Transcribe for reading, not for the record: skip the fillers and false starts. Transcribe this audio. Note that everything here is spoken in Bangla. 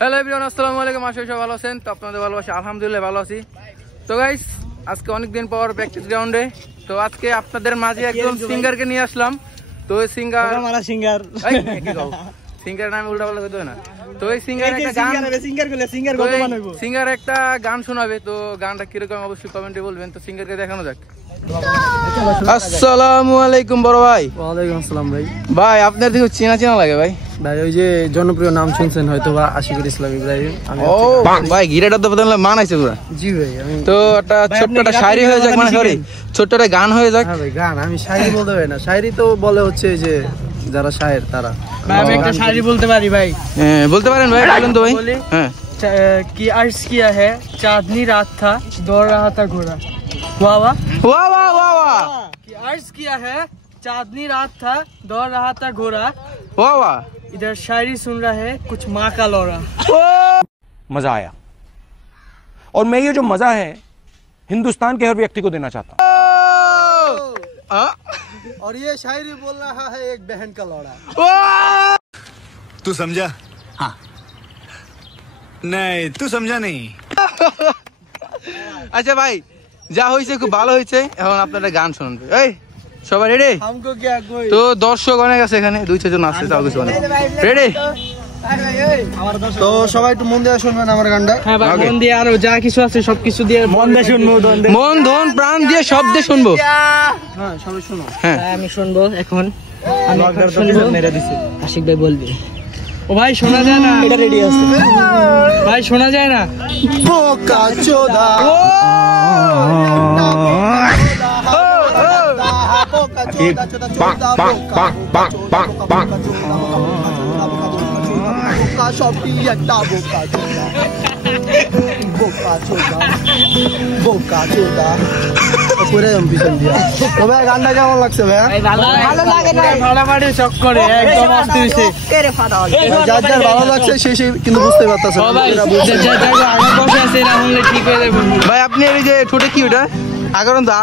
হ্যালো এভরিওয়ান, আসসালামু আলাইকুম। আশা করি সবাই ভালো আছেন। তো আপনাদের ভালোবাসি, আলহামদুলিল্লাহ ভালো আছি। তো গাইস, আজকে অনেকদিন পর প্র্যাকটিস গ্রাউন্ডে। তো আজকে আপনাদের মাঝে একজন সিঙ্গারকে নিয়ে আসলাম। তো ওই সিঙ্গার সিঙ্গার নামে উল্টা পাল্টা হইতো না। তো ওই সিঙ্গার একটা গান শোনাবে। তো গানটা কিরকম অবশ্যই কমেন্টে বলবেন। তো সিঙ্গারকে দেখানো যাক। আসসালামু আলাইকুম বড় ভাই। ওয়ালাইকুম আসসালাম ভাই। ভাই আপনার দিকে চেনা চেনা লাগে ভাই। ভাই ওই যে জনপ্রিয় নাম শুনছেন হয়তো বা আশিকুর ইসলাম ইব্রাহিম। ও ভাই, গিরাটা তো বদলে মানাইছে পুরো। জি ভাই। তো একটা ছোট্ট একটা শায়রি হয়ে যাক, মানে সরি ছোট্ট একটা গান হয়ে যাক। হ্যাঁ ভাই, গান আমি শায়রি বলতে পারি না। শায়রি তো বলে হচ্ছে যে যারা শায়ের তারা। ভাই আমি একটা শায়রি বলতে পারি ভাই। হ্যাঁ বলতে পারেন ভাই, বলেন তো ভাই। হ্যাঁ कि अर्ज किया है चांदनी रात था दौड़ रहा था घोड़ा। वाह वाह वाह वाह वाह वाह। कि अर्ज किया है चांदनी रात था दौड़ रहा था घोड़ा। वाह वाह। इधर शायरी सुन रहा है कुछ माँ का लौरा। मजा आया और मैं ये जो मजा है हिंदुस्तान के हर व्यक्ति को देना चाहता हूँ। और ये शायरी बोल रहा है एक बहन का लौड़ा। तू समझा? हाँ। नहीं तू समझा नहीं। আচ্ছা ভাই, যা হয়েছে খুব ভালো হয়েছে। এখন আপনারা গান শুনবে। এই সবাই রেডি? हमको क्या कोई তো দর্শক অনেক আছে এখানে, 2-6 জন আছে, তাও কিছু অনেক রেডি। তো সবাই একটু মন দিয়ে শুনবেন আমার গানটা। হ্যাঁ ভাই, মন দিয়ে আরো যা কিছু আছে সবকিছু দিয়ে মন দিয়ে শুনবো। মন ধন প্রাণ দিয়ে শব্দে শুনবো। হ্যাঁ সবাই শুনো। হ্যাঁ আমি শুনবো এখন। আমি এখন শুনবো। আশিক ভাই বলবি। ও ভাই শোনা যায় না। এটা রেডি আছে ভাই, শোনা যায় না। বোকা চোদা গানটা কেমন লাগছে ভাই? ভালো লাগে না, ভাড়াবাড়ি চক্করে একদম অস্থির হইছে। যার যার ভালো লাগছে সে কিন্তু বুঝতে পারতেছে না। ভাই যার আগে বসে আছে এরা হলে ঠিক হয়ে যাবে। ভাই আপনি এই যে ঠোঁটে কি ওটা আগারণ দা?